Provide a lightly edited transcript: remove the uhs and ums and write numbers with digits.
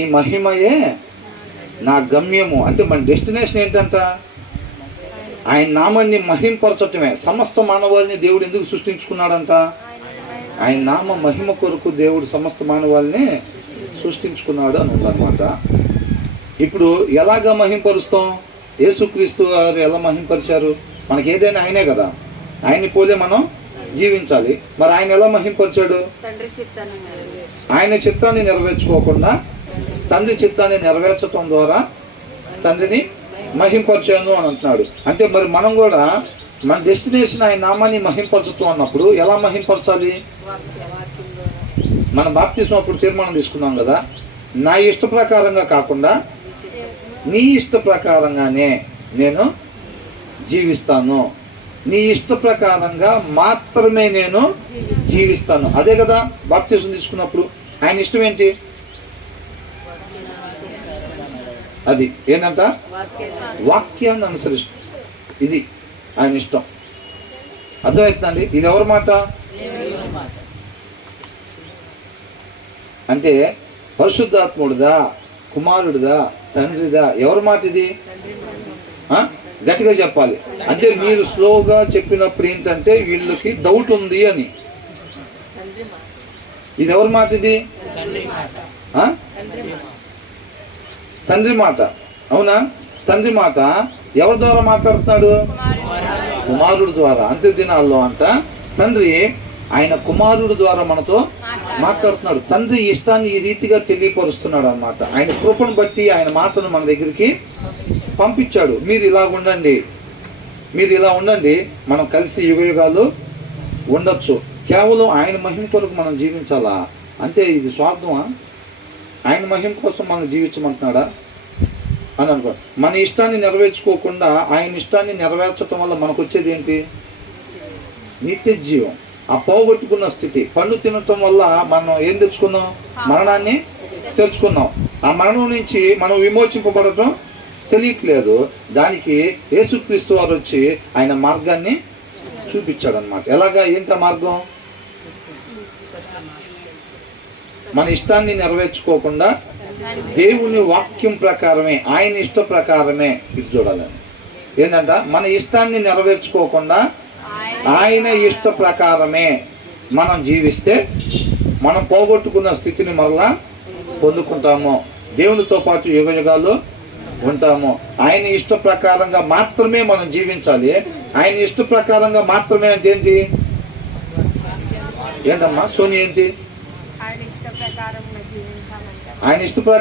ఈ మహిమయే నా గమ్యము. అంటే మన డెస్టినేషన్ ఏంటంట? ఆయన నామాన్ని మహింపరచటమే. సమస్త మానవాళిని దేవుడు ఎందుకు సృష్టించుకున్నాడంట? ఆయన నామ మహిమ కొరకు దేవుడు సమస్త మానవాళిని సృష్టించుకున్నాడు అని ఉందన్నమాట. ఇప్పుడు ఎలాగా మహింపరుస్తాం? యేసుక్రీస్తు గారు ఎలా మహింపరిచారు? మనకి ఏదైనా ఆయనే కదా, ఆయన్ని పోలే మనం జీవించాలి. మరి ఆయన ఎలా మహింపరిచాడు? ఆయన చిత్తాన్ని నెరవేర్చుకోకుండా తండ్రి చిత్తాన్ని నెరవేర్చడం ద్వారా తండ్రిని మహింపరచాను అని అంటున్నాడు. అంటే మరి మనం కూడా మన డెస్టినేషన్ ఆయన నామాన్ని మహింపరచటం అన్నప్పుడు ఎలా మహింపరచాలి? మన బాప్తిస్మం అప్పుడు తీర్మానం తీసుకున్నాం కదా, నా ఇష్ట ప్రకారంగా కాకుండా నీ ఇష్ట ప్రకారంగానే నేను జీవిస్తాను, నీ ఇష్ట ప్రకారంగా మాత్రమే నేను జీవిస్తాను. అదే కదా బాప్తిస్మం తీసుకున్నప్పుడు ఆయన ఇష్టం ఏంటి? అది ఏంటంట? వాక్యాన్ని అనుసరిస్తాం. ఇది ఆయన ఇష్టం. అర్థమవుతుందండి? ఇది ఎవరి మాట? అంటే పరిశుద్ధాత్ముడిదా, కుమారుడిదా, తండ్రిదా? ఎవరి మాట ఇది? గట్టిగా చెప్పాలి. అంటే మీరు స్లోగా చెప్పినప్పుడు ఏంటంటే వీళ్ళకి డౌట్ ఉంది అని. ఇది ఎవరి మాట? ఇది తండ్రి మాట. అవునా? తండ్రి మాట ఎవరి ద్వారా మాట్లాడుతున్నాడు? కుమారుడు ద్వారా. అంత్య దినాల్లో అంట తండ్రి ఆయన కుమారుడు ద్వారా మనతో మాట్లాడుతున్నాడు. తండ్రి ఇష్టాన్ని ఈ రీతిగా తెలియపరుస్తున్నాడు అన్నమాట. ఆయన కృపను బట్టి ఆయన మాటను మన దగ్గరికి పంపించాడు. మీరు ఇలా ఉండండి, మీరు ఇలా ఉండండి, మనం కలిసి యుగయుగాలు ఉండొచ్చు. కేవలం ఆయన మహిమ కొరకు మనం జీవించాలా? అంటే ఇది స్వార్థమా? ఆయన మహిమ కోసం మనం జీవించమంటున్నాడా అని అనుకో. మన ఇష్టాన్ని నెరవేర్చుకోకుండా ఆయన ఇష్టాన్ని నెరవేర్చడం వల్ల మనకు వచ్చేది ఏంటి? నిత్య జీవం. ఆ పోగొట్టుకున్న స్థితి. పండు తినటం వల్ల మనం ఏం తెచ్చుకున్నాం? మరణాన్ని తెచ్చుకున్నాం. ఆ మరణం నుంచి మనం విమోచింపబడటం తెలియట్లేదు. దానికి యేసుక్రీస్తు వారు వచ్చి ఆయన మార్గాన్ని చూపించాడు అన్నమాట. ఎలాగా? ఏంటి మార్గం? మన ఇష్టాన్ని నెరవేర్చుకోకుండా దేవుని వాక్యం ప్రకారమే, ఆయన ఇష్ట ప్రకారమే ఇది చూడాలని. ఏంటంట? మన ఇష్టాన్ని నెరవేర్చుకోకుండా ఆయన ఇష్ట ప్రకారమే మనం జీవిస్తే మనం పోగొట్టుకున్న స్థితిని మరలా పొందుకుంటాము. దేవునితో పాటు యుగయుగాలు ఉంటాము. ఆయన ఇష్ట ప్రకారంగా మాత్రమే మనం జీవించాలి. ఆయన ఇష్ట ప్రకారంగా మాత్రమే అంటే ఏంటి? ఏంటమ్మా సోని? ఏంటి ఆయన ఇష్ట ప్రకారం?